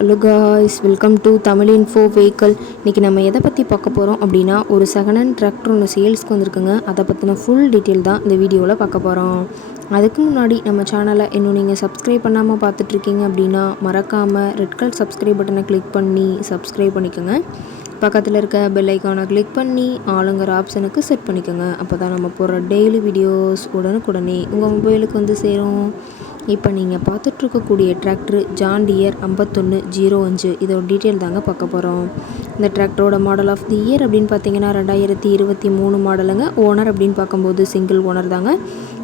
Hello guys welcome to Tamil info vehicle இன்றைக்கி நம்ம எதை பற்றி பார்க்க போகிறோம் அப்படின்னா ஒரு செகண்ட் ஹேண்ட் டிராக்டர் ஒன்று சேல்ஸ்க்கு வந்திருக்குங்க. அதை பற்றின ஃபுல் டீட்டெயில் தான் இந்த வீடியோவில் பார்க்க போகிறோம் அதுக்கு முன்னாடி நம்ம சேனலை இன்னும் நீங்கள் சப்ஸ்கிரைப் பண்ணாமல் பார்த்துட்ருக்கீங்க அப்படின்னா மறக்காமல் ரெட் கலர் சப்ஸ்கிரைப் பட்டனை கிளிக் பண்ணி சப்ஸ்கிரைப் பண்ணிக்கோங்க. பக்கத்தில் இருக்க பெல் ஐக்கானை கிளிக் பண்ணி ஆளுங்கிற ஆப்ஷனுக்கு செட் பண்ணிக்கோங்க. அப்போ தான் நம்ம போடுற டெய்லி வீடியோஸ் உடனுக்குடனே உங்கள் மொபைலுக்கு வந்து சேரும். இப்போ நீங்கள் பார்த்துட்ருக்கக்கூடிய டிராக்டர் ஜான் டியர் ஐம்பத்தொன்று ஜீரோ அஞ்சு. இதோட டீட்டெயில் தாங்க பார்க்க போகிறோம் இந்த டிராக்டரோட மாடல் ஆஃப் தி இயர் அப்படின்னு பார்த்தீங்கன்னா ரெண்டாயிரத்தி இருபத்தி மூணு மாடலுங்க ஓனர் அப்படின்னு பார்க்கும்போது சிங்கிள் ஓனர் தாங்க.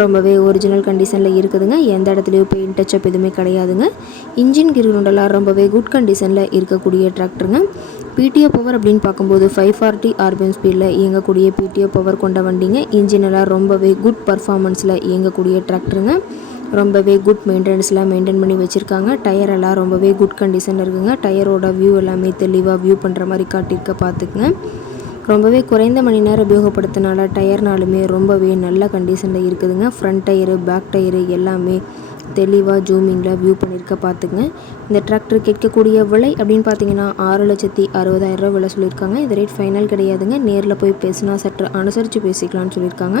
ரொம்பவே ஒரிஜினல் கண்டிஷனில் இருக்குதுங்க. எந்த இடத்துலையும் பெயிண்ட் டச்சப் எதுவுமே கிடையாதுங்க. இன்ஜின் கிரிகுண்டெல்லாம் ரொம்பவே குட் கண்டிஷனில் இருக்கக்கூடிய டிராக்டருங்க பிடிஓ பவர் அப்படின்னு பார்க்கும்போது ஃபைவ் ஃபார்ட்டி ஆர்பிஎம் ஸ்பீடில் இயங்கக்கூடிய பிடிஓ பவர் கொண்ட வண்டிங்க. இன்ஜின் எல்லாம் ரொம்பவே குட் பர்ஃபார்மன்ஸில் இயங்கக்கூடிய டிராக்டருங்க ரொம்பவே குட் மெயின்டெனன்ஸ்லாம் மெயின்டைன் பண்ணி வச்சுருக்காங்க. டயர் எல்லாம் ரொம்பவே குட் கண்டிஷனில் இருக்குங்க. டயரோட வியூ எல்லாமே தெளிவாக வியூ பண்ணுற மாதிரி காட்டியிருக்க பார்த்துக்குங்க. ரொம்பவே குறைந்த மணி நேரம் உபயோகப்படுத்தினால டயர்னாலுமே ரொம்பவே நல்ல கண்டிஷனில் இருக்குதுங்க. ஃப்ரண்ட் டயரு பேக் டயரு எல்லாமே தெளிவாக ஜூமிங்கில் வியூ பண்ணியிருக்க பார்த்துங்க இந்த டிராக்டர் கேட்கக்கூடிய விலை அப்படின்னு பார்த்தீங்கன்னா ஆறு லட்சத்தி அறுபதாயிரம் ரூபா விலை சொல்லியிருக்காங்க. இந்த ரேட் ஃபைனல் கிடையாதுங்க. நேரில் போய் பேசினா சற்று அனுசரித்து பேசிக்கலாம்னு சொல்லியிருக்காங்க.